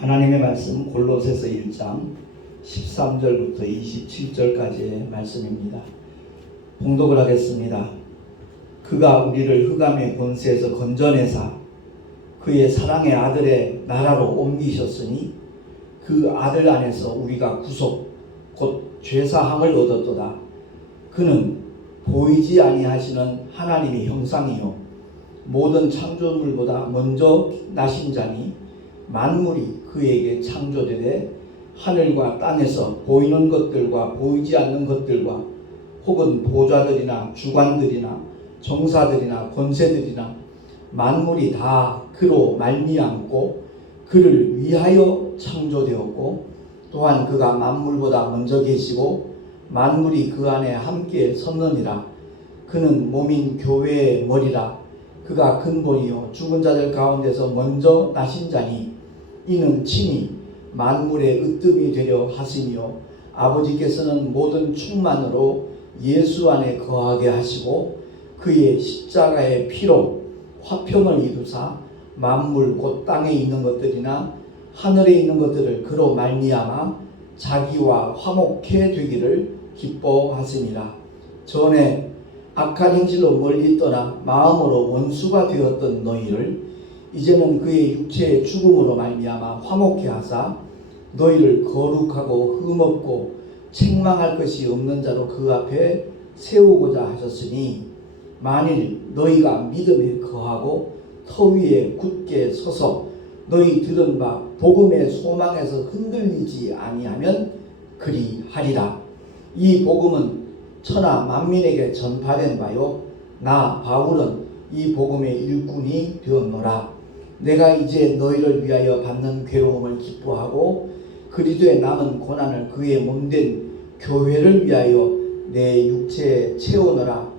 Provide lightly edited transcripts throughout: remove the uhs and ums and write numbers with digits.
하나님의 말씀 골로새서 1장 13절부터 27절까지의 말씀입니다. 봉독을 하겠습니다. 그가 우리를 흑암의 권세에서 건져내사 그의 사랑의 아들의 나라로 옮기셨으니 그 아들 안에서 우리가 구속 곧 죄사함을 얻었도다. 그는 보이지 아니하시는 하나님의 형상이요 모든 창조물보다 먼저 나신 자니 만물이 그에게 창조되되 하늘과 땅에서 보이는 것들과 보이지 않는 것들과 혹은 보좌들이나 주관들이나 정사들이나 권세들이나 만물이 다 그로 말미암고 그를 위하여 창조되었고 또한 그가 만물보다 먼저 계시고 만물이 그 안에 함께 섰느니라. 그는 몸인 교회의 머리라. 그가 근본이요 죽은 자들 가운데서 먼저 나신 자니 이는 친히 만물의 으뜸이 되려 하시며 아버지께서는 모든 충만으로 예수 안에 거하게 하시고 그의 십자가의 피로 화평을 이루사 만물 곧 땅에 있는 것들이나 하늘에 있는 것들을 그로 말미암아 자기와 화목해 되기를 기뻐하심이라. 전에 악한 행실로 멀리 떠나 마음으로 원수가 되었던 너희를 이제는 그의 육체의 죽음으로 말미암아 화목해 하사 너희를 거룩하고 흠없고 책망할 것이 없는 자로 그 앞에 세우고자 하셨으니 만일 너희가 믿음에 거하고 터 위에 굳게 서서 너희 들은 바 복음의 소망에서 흔들리지 아니하면 그리하리라. 이 복음은 천하 만민에게 전파된 바요 나 바울은 이 복음의 일꾼이 되었노라. 내가 이제 너희를 위하여 받는 괴로움을 기뻐하고 그리스도의 남은 고난을 그의 몸된 교회를 위하여 내 육체에 채우노라.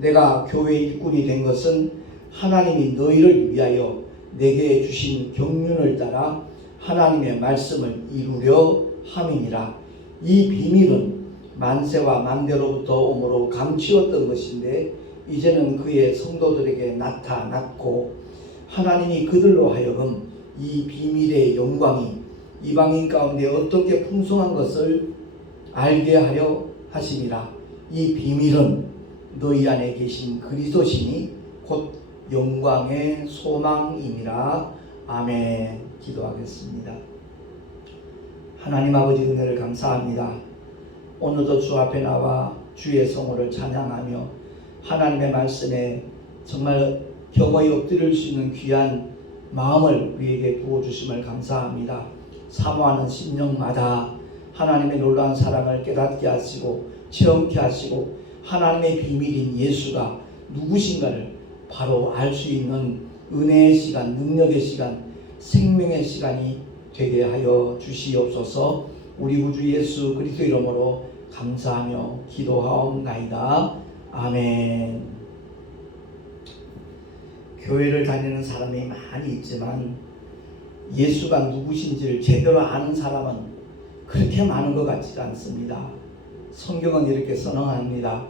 내가 교회 일꾼이 된 것은 하나님이 너희를 위하여 내게 주신 경륜을 따라 하나님의 말씀을 이루려 함이니라. 이 비밀은 만세와 만대로부터 오므로 감추었던 것인데 이제는 그의 성도들에게 나타났고 하나님이 그들로 하여금 이 비밀의 영광이 이방인 가운데 어떻게 풍성한 것을 알게 하려 하심이라. 이 비밀은 너희 안에 계신 그리스도시니 곧 영광의 소망이니라. 아멘. 기도하겠습니다. 하나님 아버지 은혜를 감사합니다. 오늘도 주 앞에 나와 주의 성호를 찬양하며 하나님의 말씀에 정말 겸허히 엎드릴 수 있는 귀한 마음을 우리에게 부어주심을 감사합니다. 사모하는 심령마다 하나님의 놀라운 사랑을 깨닫게 하시고 체험케 하시고 하나님의 비밀인 예수가 누구신가를 바로 알 수 있는 은혜의 시간, 능력의 시간, 생명의 시간이 되게 하여 주시옵소서. 우리 구주 예수 그리스도 이름으로 감사하며 기도하옵나이다. 아멘. 교회를 다니는 사람이 많이 있지만 예수가 누구신지를 제대로 아는 사람은 그렇게 많은 것 같지 않습니다. 성경은 이렇게 선언합니다.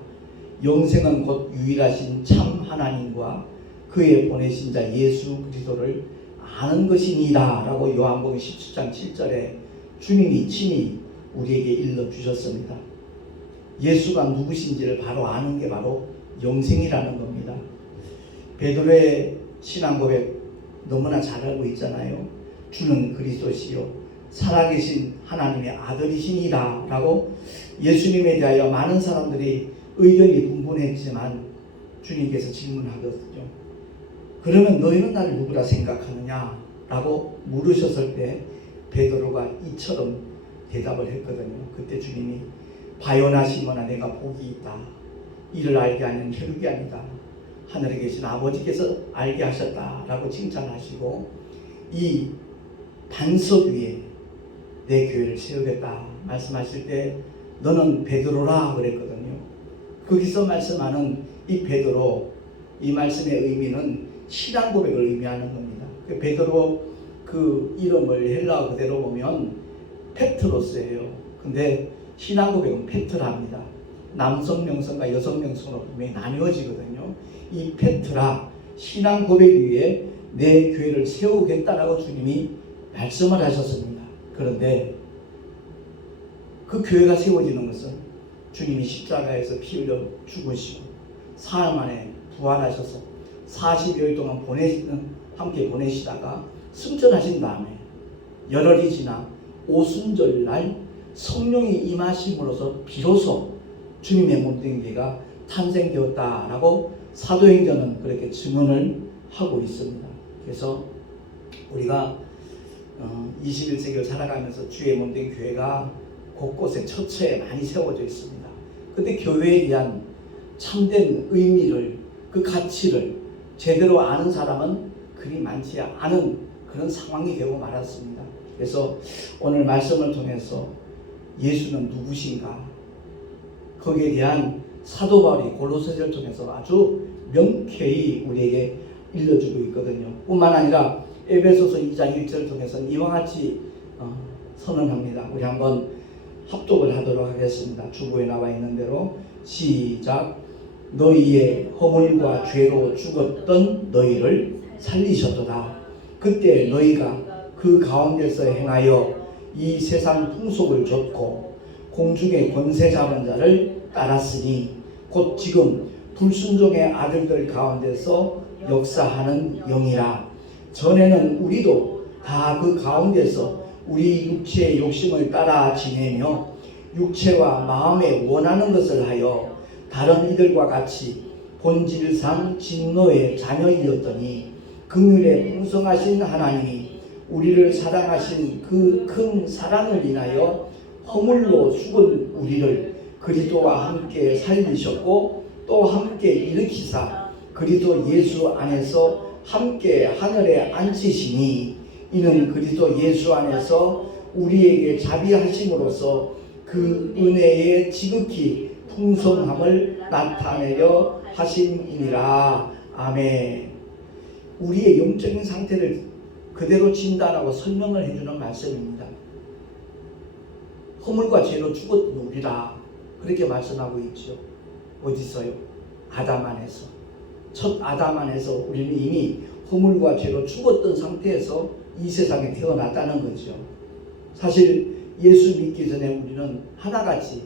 영생은 곧 유일하신 참 하나님과 그의 보내신 자 예수 그리스도를 아는 것이니라 라고 요한복음 17장 7절에 주님이 친히 우리에게 일러주셨습니다. 예수가 누구신지를 바로 아는 게 바로 영생이라는 겁니다. 베드로의 신앙 고백 너무나 잘 알고 있잖아요. 주는 그리스도시요 살아계신 하나님의 아들이시니라 라고 예수님에 대하여 많은 사람들이 의견이 분분했지만 주님께서 질문하거든요. 그러면 너희는 나를 누구라 생각하느냐 라고 물으셨을 때 베드로가 이처럼 대답을 했거든요. 그때 주님이 바요나 시몬아 내가 복이 있다. 이를 알게 하는 혈육이 아니다. 하늘에 계신 아버지께서 알게 하셨다라고 칭찬하시고 이 반석 위에 내 교회를 세우겠다 말씀하실 때 너는 베드로라 그랬거든요. 거기서 말씀하는 이 베드로 이 말씀의 의미는 신앙 고백을 의미하는 겁니다. 베드로 그 이름을 헬라어 그대로 보면 페트로스예요. 근데 신앙 고백은 페트라입니다. 남성 명성과 여성 명성으로 분명히 나뉘어지거든요. 이 페트라 신앙 고백 위에 내 교회를 세우겠다라고 주님이 말씀을 하셨습니다. 그런데 그 교회가 세워지는 것은 주님이 십자가에서 피 흘려 죽으시고 사흘 만에 부활하셔서 40여일 동안 함께 보내시다가 승천하신 다음에 열흘이 지나 오순절날 성령이 임하심으로써 비로소 주님의 몸된 교회가 탄생되었다라고 사도행전은 그렇게 증언을 하고 있습니다. 그래서 우리가 21세기를 살아가면서 주의 몸된 교회가 곳곳에 처처에 많이 세워져 있습니다. 근데 교회에 대한 참된 의미를, 그 가치를 제대로 아는 사람은 그리 많지 않은 그런 상황이 되고 말았습니다. 그래서 오늘 말씀을 통해서 예수는 누구신가, 거기에 대한 사도 바울이 골로새서를 통해서 아주 명쾌히 우리에게 일러주고 있거든요. 뿐만 아니라 에베소서 2장 1절을 통해서는 이와 같이 선언합니다. 우리 한번 합독을 하도록 하겠습니다. 주보에 나와 있는 대로 시작. 너희의 허물과 죄로 죽었던 너희를 살리셨도다. 그때 너희가 그 가운데서 행하여 이 세상 풍속을 좇고 공중의 권세 잡은 자를 따랐으니 곧 지금 불순종의 아들들 가운데서 역사하는 영이라. 전에는 우리도 다 그 가운데서 우리 육체의 욕심을 따라 지내며 육체와 마음에 원하는 것을 하여 다른 이들과 같이 본질상 진노의 자녀이었더니 긍휼에 풍성하신 하나님이 우리를 사랑하신 그 큰 사랑을 인하여 허물로 죽은 우리를 그리스도와 함께 살리셨고 또 함께 일으키사 그리스도 예수 안에서 함께 하늘에 앉히시니 이는 그리스도 예수 안에서 우리에게 자비하심으로써 그 은혜의 지극히 풍성함을 나타내려 하심이니라. 아멘. 우리의 영적인 상태를 그대로 진단하고 설명을 해주는 말씀입니다. 허물과 죄로 죽었던 우리라 그렇게 말씀하고 있죠. 어디서요? 아담 안에서. 첫 아담 안에서 우리는 이미 허물과 죄로 죽었던 상태에서 이 세상에 태어났다는 거죠. 사실 예수 믿기 전에 우리는 하나같이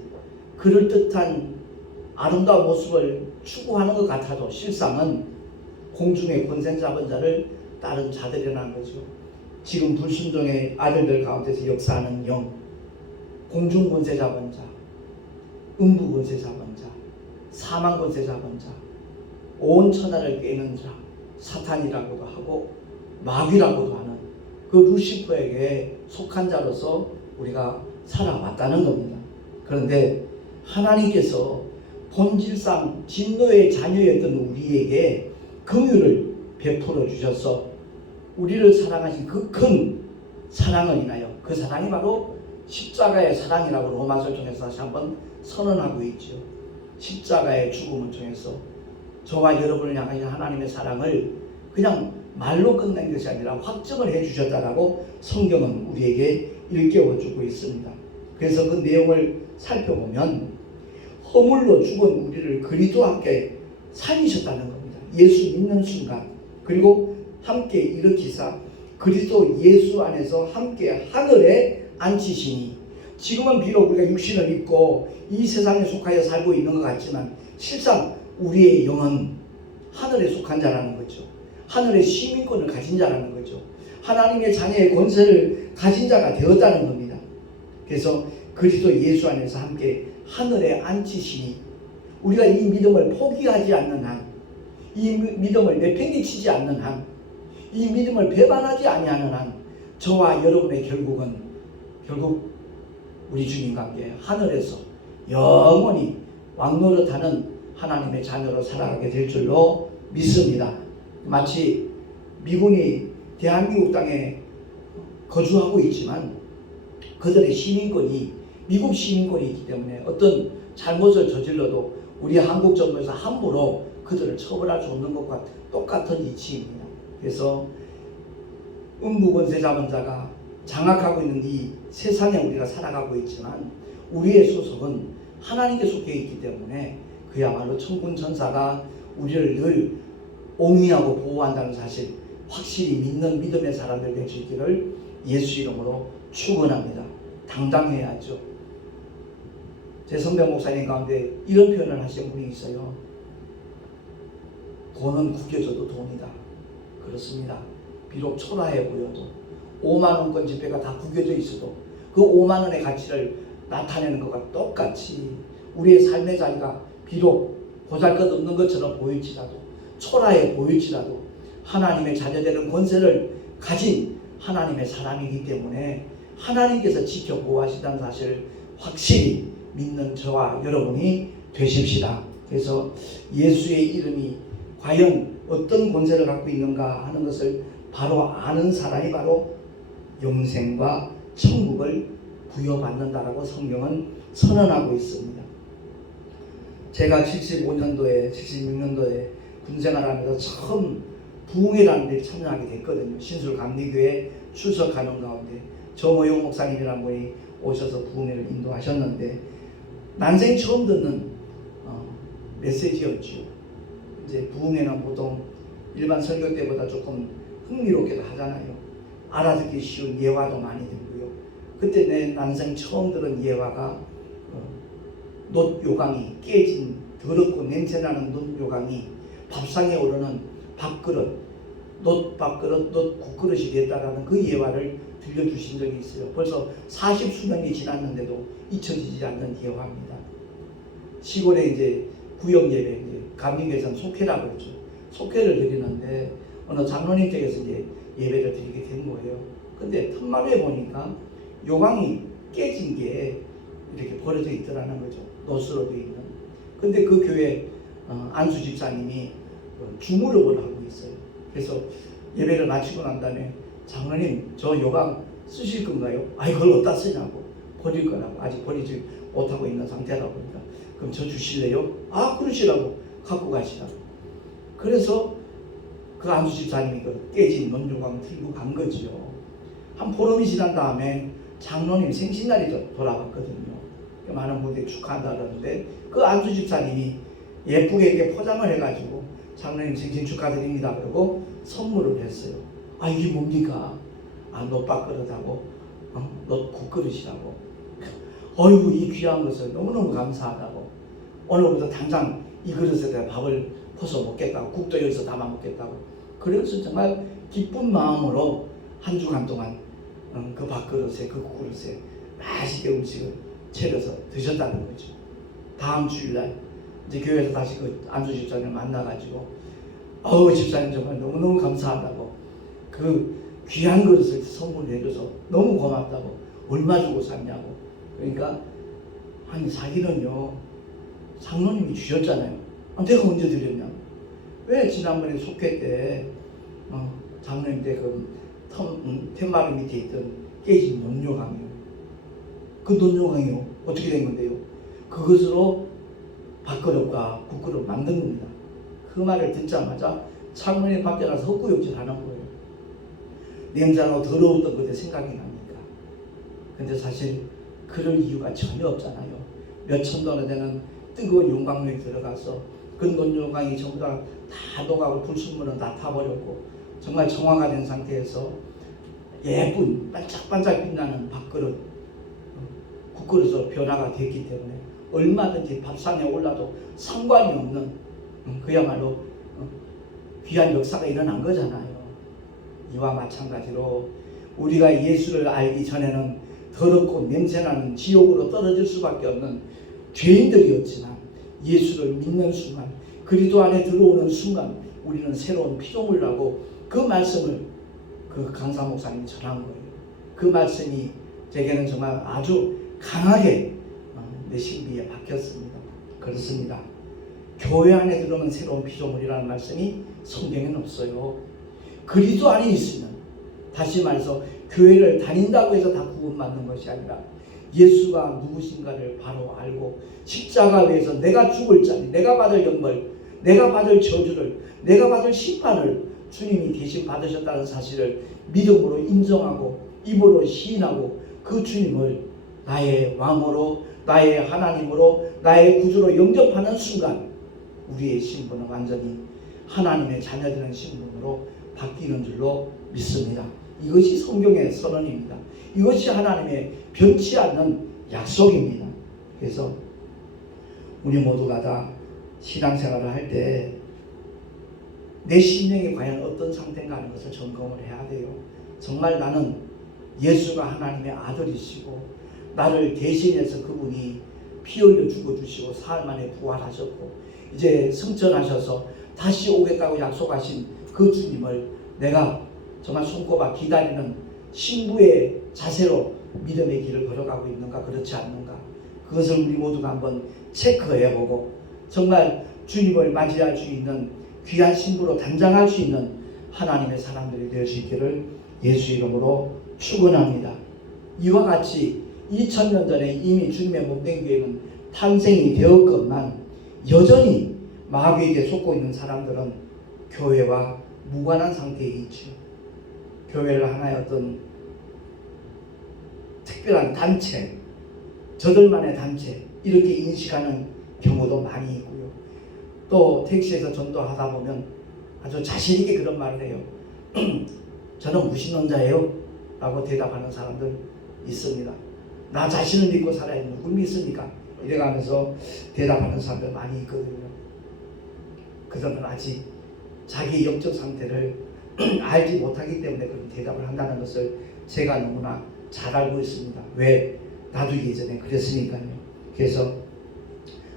그럴듯한 아름다운 모습을 추구하는 것 같아도 실상은 공중의 권세 잡은 자를 따른 자들이라는 거죠. 지금 불순종의 아들들 가운데서 역사하는 영, 공중 권세 잡은 자, 음부 권세 잡은 자, 사망 권세 잡은 자, 온 천하를 꿰는 자, 사탄이라고도 하고 마귀라고도 하는 그 루시퍼에게 속한 자로서 우리가 살아왔다는 겁니다. 그런데 하나님께서 본질상 진노의 자녀였던 우리에게 긍휼을 베풀어 주셔서 우리를 사랑하신 그 큰 사랑을 인하여, 그 사랑이 바로 십자가의 사랑이라고 로마서를 통해서 다시 한번 선언하고 있죠. 십자가의 죽음을 통해서 저와 여러분을 향하신 하나님의 사랑을 그냥 말로 끝낸 것이 아니라 확증을 해주셨다라고 성경은 우리에게 일깨워주고 있습니다. 그래서 그 내용을 살펴보면 허물로 죽은 우리를 그리스도와 함께 살리셨다는 겁니다. 예수 믿는 순간, 그리고 함께 일으키사 그리스도 예수 안에서 함께 하늘에 앉히시니, 지금은 비록 우리가 육신을 입고 이 세상에 속하여 살고 있는 것 같지만 실상 우리의 영은 하늘에 속한 자라는 거죠. 하늘의 시민권을 가진 자라는 거죠. 하나님의 자녀의 권세를 가진 자가 되었다는 겁니다. 그래서 그리스도 예수 안에서 함께 하늘에 앉히시니, 우리가 이 믿음을 포기하지 않는 한, 이 믿음을 내팽개치지 않는 한, 이 믿음을 배반하지 아니하는 한, 저와 여러분의 결국 우리 주님과 함께 하늘에서 영원히 왕노릇하는 하나님의 자녀로 살아가게 될 줄로 믿습니다. 마치 미군이 대한민국 땅에 거주하고 있지만 그들의 시민권이 미국 시민권이 있기 때문에 어떤 잘못을 저질러도 우리 한국 정부에서 함부로 그들을 처벌할 수 없는 것과 똑같은 이치입니다. 그래서 음부 권세 잡은 자가 장악하고 있는 이 세상에 우리가 살아가고 있지만 우리의 소속은 하나님께 속해 있기 때문에 그야말로 천군 천사가 우리를 늘 옹이하고 보호한다는 사실, 확실히 믿는 믿음의 사람들 될 수 있기를 예수 이름으로 축원합니다. 당당해야죠. 제 선배 목사님 가운데 이런 표현을 하신 분이 있어요. 돈은 구겨져도 돈이다. 그렇습니다. 비록 초라해 보여도 5만 원권 지폐가 다 구겨져 있어도 그 5만 원의 가치를 나타내는 것과 똑같이 우리의 삶의 자리가 비록 보잘것없는 것처럼 보일지라도 초라해 보일지라도 하나님의 자녀되는 권세를 가진 하나님의 사람이기 때문에 하나님께서 지켜 보호하신다는 사실을 확실히 믿는 저와 여러분이 되십시다. 그래서 예수의 이름이 과연 어떤 권세를 갖고 있는가 하는 것을 바로 아는 사람이 바로 영생과 천국을 부여받는다라고 성경은 선언하고 있습니다. 제가 75년도에 76년도에 군생활하면서 처음 부흥회라는 데 참여하게 됐거든요. 신술감리교회 출석하는 가운데 정호용 목사님이라는 분이 오셔서 부흥회를 인도하셨는데 난생 처음 듣는 메시지였죠. 이제 부흥회는 보통 일반 설교 때보다 조금 흥미롭게도 하잖아요. 알아듣기 쉬운 예화도 많이 들고요. 그때 내 난생 처음 들은 예화가 놋 요강이 깨진 더럽고 냄새나는 놋 요강이 밥상에 오르는 밥그릇, 놋 밥그릇, 놋 국그릇이 됐다라는 그 예화를 들려주신 적이 있어요. 벌써 40수년이 지났는데도 잊혀지지 않는 예화입니다. 시골에 이제 구역 예배, 이제 감리교에서는 속회라고 그러죠. 속회를 드리는데 어느 장로님 댁에서 이제 예배를 드리게 된 거예요. 근데 틈마루에 보니까 요강이 깨진 게 이렇게 버려져 있더라는 거죠. 놋으로 되어 있는. 근데 그 교회 안수 집사님이 주무르을 하고 있어요. 그래서 예배를 마치고 난 다음에 장로님 저 요강 쓰실 건가요? 아 이걸 어디다 쓰냐고. 버릴 거라고. 아직 버리지 못하고 있는 상태라고 그러니까 그럼 저 주실래요? 아 그러시라고. 갖고 가시라고. 그래서 그 안수 집사님이 그 깨진 논요강 들고 간 거지요. 한 보름이 지난 다음에 장로님 생신날이 돌아왔거든요. 많은 분들이 축하한다 그러는데 그 안수 집사님이 예쁘게 이렇게 포장을 해가지고 장로님 생신 축하드립니다 그러고 선물을 했어요. 아 이게 뭡니까? 아 놋밥그릇하고 놋 국그릇이라고. 어이구 이 귀한 것을 너무너무 감사하다고. 오늘부터 당장 이 그릇에다 밥을 퍼서 먹겠다고. 국도 여기서 담아 먹겠다고. 그래서 정말 기쁜 마음으로 한 주간 동안 그 밥그릇에 그 국그릇에 맛있게 음식을 차려서 드셨다는 거죠. 다음 주일날 이제 교회에서 다시 그 안수 집사님을 만나가지고 집사님 정말 너무너무 감사하다고 그 귀한 그릇을 선물해줘서 너무 고맙다고 얼마 주고 샀냐고. 그러니까 아니 사기는요 장로님이 주셨잖아요. 내가 언제 드렸냐고. 왜 지난번에 속회 때 장로님 때 그 툇마루 밑에 있던 깨진 논요강이요. 그 논요강이요 어떻게 된 건데요? 그것으로 밥그릇과 국그릇 만든 겁니다. 그 말을 듣자마자 창문에 밖에 나서 헛구역질 하는 거예요. 냄새나고 더러웠던 그때 생각이 나니까. 근데 사실 그럴 이유가 전혀 없잖아요. 몇천 도나 되는 뜨거운 용광로에 들어가서 그 논요강이 전부 다 녹아고 불순물은 다 타버렸고 정말 정화가 된 상태에서 예쁜 반짝반짝 빛나는 밥그릇, 국그릇으로 변화가 됐기 때문에 얼마든지 밥상에 올라도 상관이 없는 그야말로 귀한 역사가 일어난 거잖아요. 이와 마찬가지로 우리가 예수를 알기 전에는 더럽고 냄새나는 지옥으로 떨어질 수밖에 없는 죄인들이었지만 예수를 믿는 순간 그리스도 안에 들어오는 순간 우리는 새로운 피조물을 하고 그 말씀을 그 강사 목사님이 전한 거예요. 그 말씀이 제게는 정말 아주 강하게 내 신비에 박혔습니다. 그렇습니다. 교회 안에 들어오면 새로운 피조물이라는 말씀이 성경에는 없어요. 그리스도 안에 있으면 다시 말해서 교회를 다닌다고 해서 다 구원받는 것이 아니라 예수가 누구신가를 바로 알고 십자가 위에서 내가 죽을 자리, 내가 받을 영벌, 내가 받을 저주를, 내가 받을 심판을 주님이 대신 받으셨다는 사실을 믿음으로 인정하고 입으로 시인하고 그 주님을 나의 왕으로, 나의 하나님으로, 나의 구주로 영접하는 순간 우리의 신분은 완전히 하나님의 자녀되는 신분으로 바뀌는 줄로 믿습니다. 이것이 성경의 선언입니다. 이것이 하나님의 변치 않는 약속입니다. 그래서 우리 모두가 다 신앙생활을 할 때 내 심령이 과연 어떤 상태인가 하는 것을 점검을 해야 돼요. 정말 나는 예수가 하나님의 아들이시고 나를 대신해서 그분이 피 흘려 죽어주시고 사흘 만에 부활하셨고 이제 승천하셔서 다시 오겠다고 약속하신 그 주님을 내가 정말 손꼽아 기다리는 신부의 자세로 믿음의 길을 걸어가고 있는가, 그렇지 않는가, 그것을 우리 모두가 한번 체크해보고 정말 주님을 맞이할 수 있는 귀한 신부로 단장할 수 있는 하나님의 사람들이 될 수 있기를 예수 이름으로 축원합니다. 이와 같이 2000년 전에 이미 주님의 몸된 교회는 탄생이 되었건만 여전히 마귀에게 속고 있는 사람들은 교회와 무관한 상태에 있죠. 교회를 하나의 어떤 특별한 단체, 저들만의 단체 이렇게 인식하는 경우도 많이 있고요. 또 택시에서 전도하다 보면 아주 자신 있게 그런 말을 해요. 저는 무신론자예요 라고 대답하는 사람들 있습니다. 나 자신을 믿고 살아야 누굴 믿습니까? 이래가면서 대답하는 사람들 많이 있거든요. 그들은 아직 자기 영적 상태를 알지 못하기 때문에 그런 대답을 한다는 것을 제가 너무나 잘 알고 있습니다. 왜? 나도 예전에 그랬으니까요. 그래서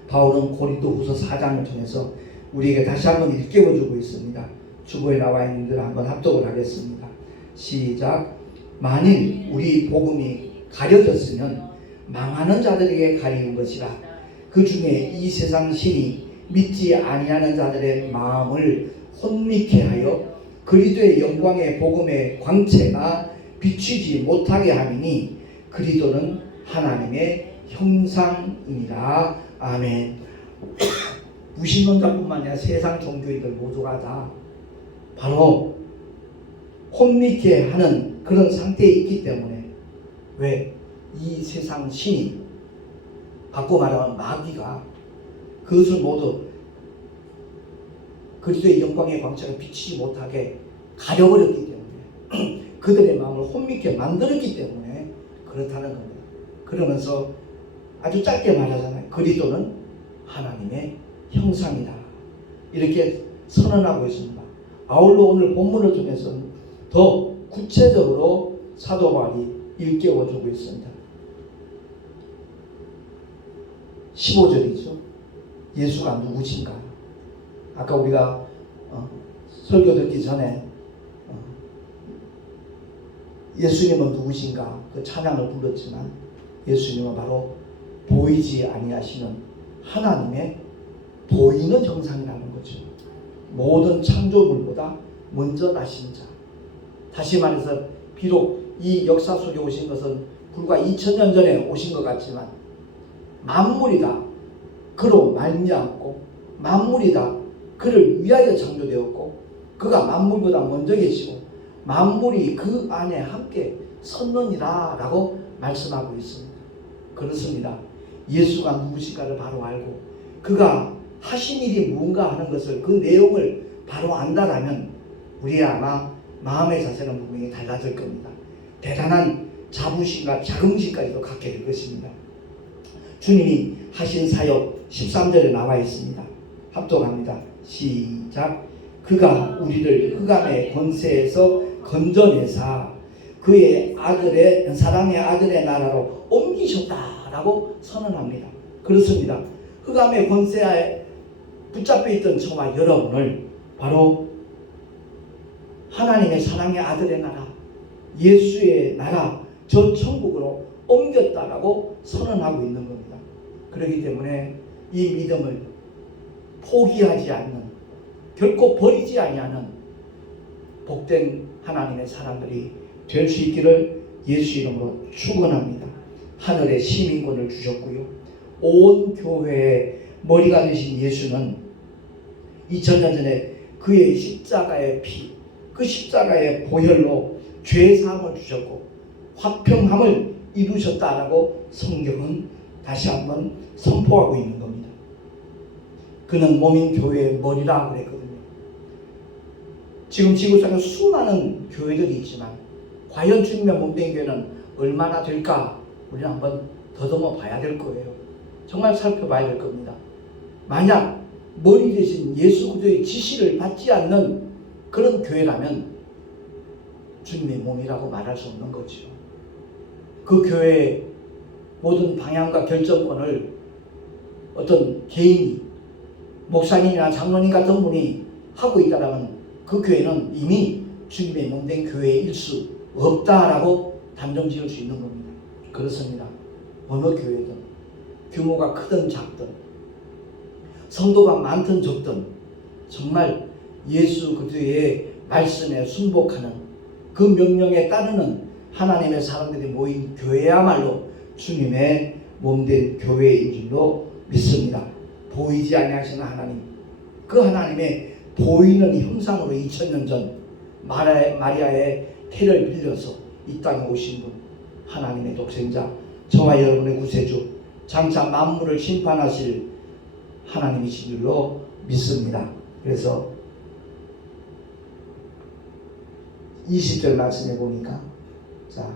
바울은 고린도후서 4장을 통해서 우리에게 다시 한번 일깨워주고 있습니다. 주보에 나와 있는 들 한번 합독을 하겠습니다. 시작. 만일 우리 복음이 가려졌으면 망하는 자들에게 가리운 것이라. 그 중에 이 세상 신이 믿지 아니하는 자들의 마음을 혼미케 하여 그리스도의 영광의 복음의 광채가 비추지 못하게 하리니 그리스도는 하나님의 형상이니라. 아멘. 무신론자뿐만 아니라 세상 종교인들 모두가 다 바로 혼미케 하는 그런 상태에 있기 때문에 왜? 이 세상 신이 바꿔 말하면 마귀가 그것을 모두 그리스도의 영광의 광채를 비치지 못하게 가려버렸기 때문에 그들의 마음을 혼미케 만들었기 때문에 그렇다는 겁니다. 그러면서 아주 짧게 말하잖아요. 그리스도는 하나님의 형상이다. 이렇게 선언하고 있습니다. 아울러 오늘 본문을 통해서는 더 구체적으로 사도 바울이 일깨워주고 있습니다. 15절이죠. 예수가 누구신가? 아까 우리가 설교 듣기 전에 예수님은 누구신가? 그 찬양을 불렀지만 예수님은 바로 보이지 아니하시는 하나님의 보이는 형상이라는 거죠. 모든 창조물보다 먼저 나신 자. 다시 말해서 비록 이 역사 속에 오신 것은 불과 2000년 전에 오신 것 같지만 만물이 다 그로 말미암고 만물이 다 그를 위하여 창조되었고 그가 만물보다 먼저 계시고 만물이 그 안에 함께 섰느니라 라고 말씀하고 있습니다. 그렇습니다. 예수가 무엇인가를 바로 알고 그가 하신 일이 무언가 하는 것을 그 내용을 바로 안다라면 우리 아마 마음의 자세는 분명히 달라질 겁니다. 대단한 자부심과 자긍심까지도 갖게 될 것입니다. 주님이 하신 사역 13절에 나와 있습니다. 합독합니다. 시작. 그가 우리를 흑암의 권세에서 건져내사 그의 아들의 사랑의 아들의 나라로 옮기셨다라고 선언합니다. 그렇습니다. 흑암의 권세에 붙잡혀 있던 저와 여러분을 바로 하나님의 사랑의 아들의 나라, 예수의 나라, 저 천국으로 옮겼다라고 선언하고 있는 겁니다. 그렇기 때문에 이 믿음을 포기하지 않는, 결코 버리지 아니하는 복된 하나님의 사람들이 될 수 있기를 예수 이름으로 축원합니다. 하늘의 시민권을 주셨고요. 온 교회의 머리가 되신 예수는 2000년 전에 그의 십자가의 피, 그 십자가의 보혈로 죄사함을 주셨고 화평함을 이루셨다라고 성경은 다시 한번 선포하고 있는 겁니다. 그는 몸인 교회의 머리라 그랬거든요. 지금 지구상에 수많은 교회들이 있지만 과연 주님의 몸된 교회는 얼마나 될까? 우리는 한번 더듬어 봐야 될 거예요. 정말 살펴봐야 될 겁니다. 만약 머리 대신 예수 그리스도의 지시를 받지 않는 그런 교회라면 주님의 몸이라고 말할 수 없는 거죠. 그 교회의 모든 방향과 결정권을 어떤 개인이, 목사님이나 장로님 같은 분이 하고 있다면 그 교회는 이미 주님의 몸된 교회일 수 없다라고 단정 지을 수 있는 겁니다. 그렇습니다. 어느 교회든 규모가 크든 작든 성도가 많든 적든 정말 예수 그리스도의 말씀에 순복하는 그 명령에 따르는 하나님의 사람들이 모인 교회야말로 주님의 몸된 교회인 줄로 믿습니다. 보이지 아니하시는 하나님, 그 하나님의 보이는 형상으로 2000년 전 마리아의 태를 빌려서 이 땅에 오신 분, 하나님의 독생자, 저와 여러분의 구세주, 장차 만물을 심판하실 하나님이신 줄로 믿습니다. 그래서 20절 말씀해 보니까, 자,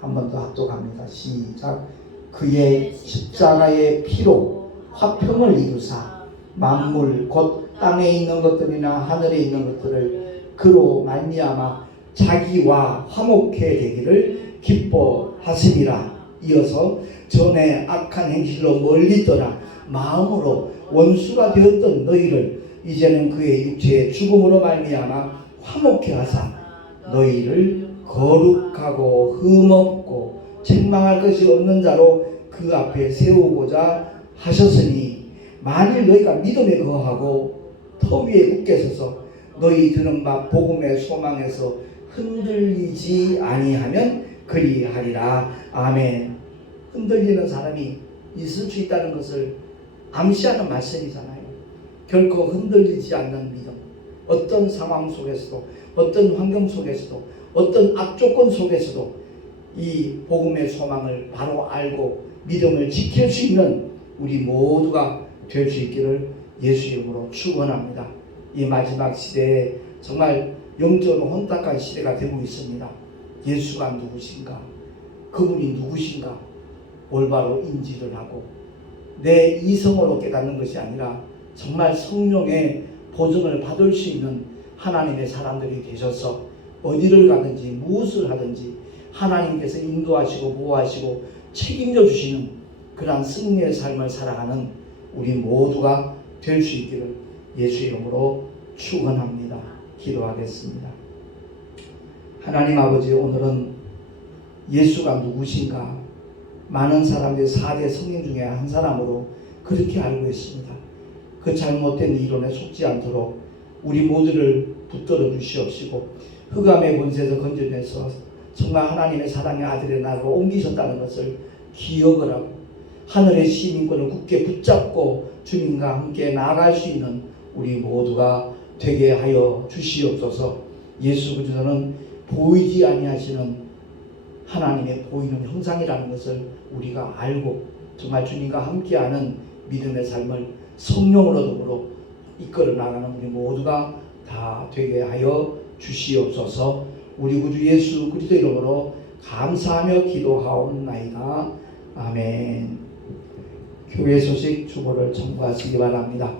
한 번 더 합독합니다. 시작. 그의 십자가의 피로 화평을 이루사 만물 곧 땅에 있는 것들이나 하늘에 있는 것들을 그로 말미암아 자기와 화목해 되기를 기뻐하심이라. 이어서 전에 악한 행실로 멀리 떠나 마음으로 원수가 되었던 너희를 이제는 그의 육체의 죽음으로 말미암아 화목해 하사 너희를 거룩하고 흠없고 책망할 것이 없는 자로 그 앞에 세우고자 하셨으니 만일 너희가 믿음에 거하고 터 위에 굳게 서서 너희 들은 바 복음의 소망에서 흔들리지 아니하면 그리하리라. 아멘. 흔들리는 사람이 있을 수 있다는 것을 암시하는 말씀이잖아요. 결코 흔들리지 않는 믿음. 어떤 상황 속에서도, 어떤 환경 속에서도, 어떤 악조건 속에서도 이 복음의 소망을 바로 알고 믿음을 지킬 수 있는 우리 모두가 될 수 있기를 예수 이름으로 축원합니다. 이 마지막 시대에 정말 영적으로 혼탁한 시대가 되고 있습니다. 예수가 누구신가? 그분이 누구신가? 올바로 인지를 하고 내 이성으로 깨닫는 것이 아니라 정말 성령의 보증을 받을 수 있는 하나님의 사람들이 되셔서 어디를 가든지 무엇을 하든지 하나님께서 인도하시고 보호하시고 책임져 주시는 그러한 승리의 삶을 살아가는 우리 모두가 될 수 있기를 예수 이름으로 축원합니다. 기도하겠습니다. 하나님 아버지, 오늘은 예수가 누구신가 많은 사람들이 4대 성령 중에 한 사람으로 그렇게 알고 있습니다. 그 잘못된 이론에 속지 않도록 우리 모두를 붙들어 주시옵시고 흑암의 권세에서 건져내서 정말 하나님의 사랑의 아들의 나라로 옮기셨다는 것을 기억을 하고 하늘의 시민권을 굳게 붙잡고 주님과 함께 나아갈 수 있는 우리 모두가 되게 하여 주시옵소서. 예수 그리스도는 보이지 아니하시는 하나님의 보이는 형상이라는 것을 우리가 알고 정말 주님과 함께하는 믿음의 삶을 성령으로 더불어 이끌어 나가는 우리 모두가 다 되게 하여 주시옵소서. 우리 구주 예수 그리스도 이름으로 감사하며 기도하옵나이다. 아멘. 교회 소식 주보를 청구하시기 바랍니다.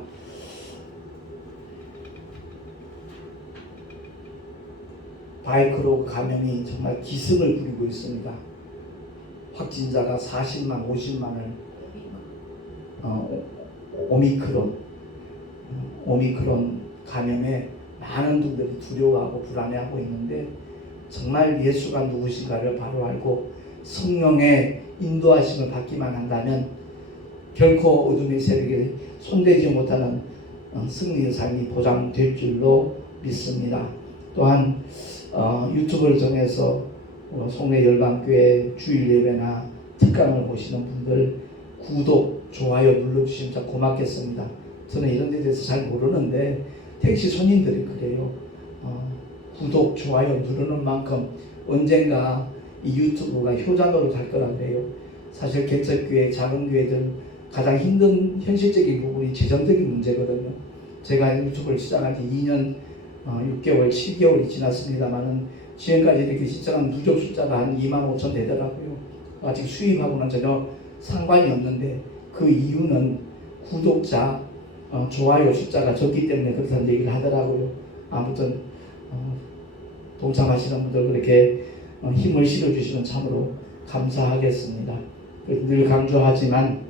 바이크로그 감염이 정말 기승을 부리고 있습니다. 확진자가 40만, 50만을 오미크론 감염에 많은 분들이 두려워하고 불안해하고 있는데 정말 예수가 누구신가를 바로 알고 성령의 인도하심을 받기만 한다면 결코 어둠의 세력에 손대지 못하는 승리의 삶이 보장될 줄로 믿습니다. 또한 유튜브를 통해서 송내 열방교회 주일 예배나 특강을 보시는 분들 구독, 좋아요 눌러주시면 참 고맙겠습니다. 저는 이런 데 대해서 잘 모르는데 택시 손님들이 그래요. 구독, 좋아요 누르는 만큼 언젠가 이 유튜브가 효자노릇 할 거라 그래요. 사실 개척교회, 작은 교회들 가장 힘든 현실적인 부분이 재정적인 문제거든요. 제가 유튜브를 시작한 지 2년 6개월, 7개월이 지났습니다만은 지금까지 이렇게 신청한 누적 숫자가 한 25,000 되더라고요. 아직 수입하고는 전혀 상관이 없는데 그 이유는 구독자, 좋아요 숫자가 적기 때문에 그렇다는 얘기를 하더라고요. 아무튼 동참하시는 분들 그렇게 힘을 실어주시면 참으로 감사하겠습니다. 늘 강조하지만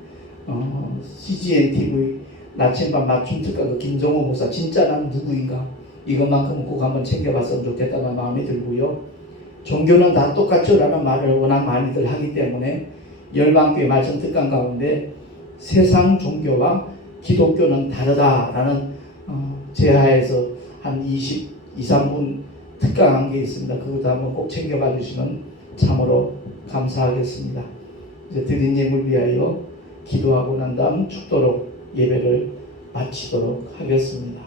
CGN TV 나침반 맞춤 특강 그 김정호 목사 진짜 난 누구인가 이것만큼은 꼭 한번 챙겨봤으면 좋겠다는 마음이 들고요. 종교는 다 똑같죠 라는 말을 워낙 많이들 하기 때문에 열방교회 말씀 특강 가운데 세상 종교와 기독교는 다르다라는 제하에서 한 23분 특강한 게 있습니다. 그것도 한번 꼭 챙겨봐 주시면 참으로 감사하겠습니다. 이제 드린 예물 위하여 기도하고 난 다음 축도로 예배를 마치도록 하겠습니다.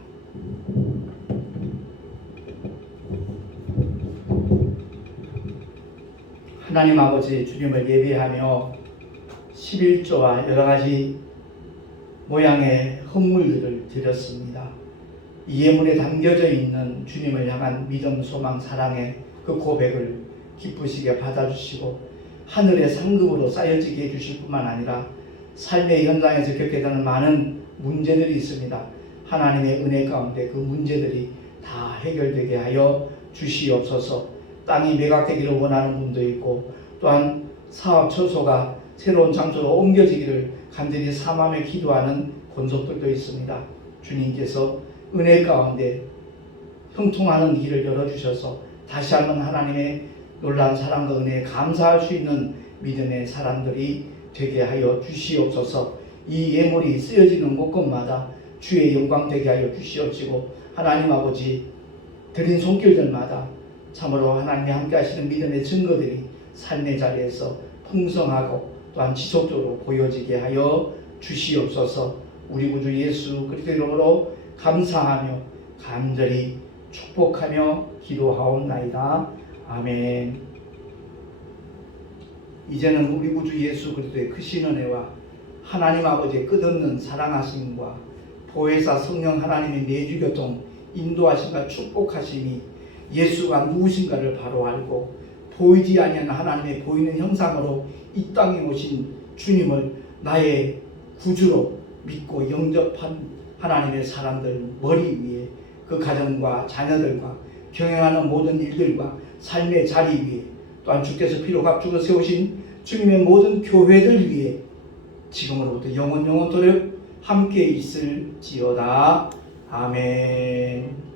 하나님 아버지 주님을 예배하며 11조와 여러가지 모양의 헌물들을 드렸습니다. 이 예물에 담겨져 있는 주님을 향한 믿음, 소망, 사랑의 그 고백을 기쁘시게 받아주시고 하늘의 상급으로 쌓여지게 해주실 뿐만 아니라 삶의 현장에서 겪게 되는 많은 문제들이 있습니다. 하나님의 은혜 가운데 그 문제들이 다 해결되게 하여 주시옵소서. 땅이 매각되기를 원하는 분도 있고 또한 사업 처소가 새로운 장소로 옮겨지기를 간절히 삼함에 기도하는 권속들도 있습니다. 주님께서 은혜 가운데 형통하는 길을 열어주셔서 다시 한번 하나님의 놀라운 사랑과 은혜에 감사할 수 있는 믿음의 사람들이 되게 하여 주시옵소서. 이 예물이 쓰여지는 곳곳마다 주의 영광 되게 하여 주시옵시고 하나님 아버지 드린 손길들마다 참으로 하나님이 함께 하시는 믿음의 증거들이 삶의 자리에서 풍성하고 또한 지속적으로 보여지게 하여 주시옵소서. 우리 구주 예수 그리스도 이름으로 감사하며 간절히 축복하며 기도하옵나이다. 아멘. 이제는 우리 구주 예수 그리스도의 크신 은혜와 하나님 아버지의 끝없는 사랑하심과 보혜사 성령 하나님의 내주교통 인도하심과 축복하심이 예수가 누구신가를 바로 알고 보이지 아니하는 하나님의 보이는 형상으로 이 땅에 오신 주님을 나의 구주로 믿고 영접한 하나님의 사람들 머리 위에 그 가정과 자녀들과 경영하는 모든 일들과 삶의 자리 위에 또한 주께서 피로 값주고 세우신 주님의 모든 교회들 위에 지금으로부터 영원토록 함께 있을지어다. 아멘.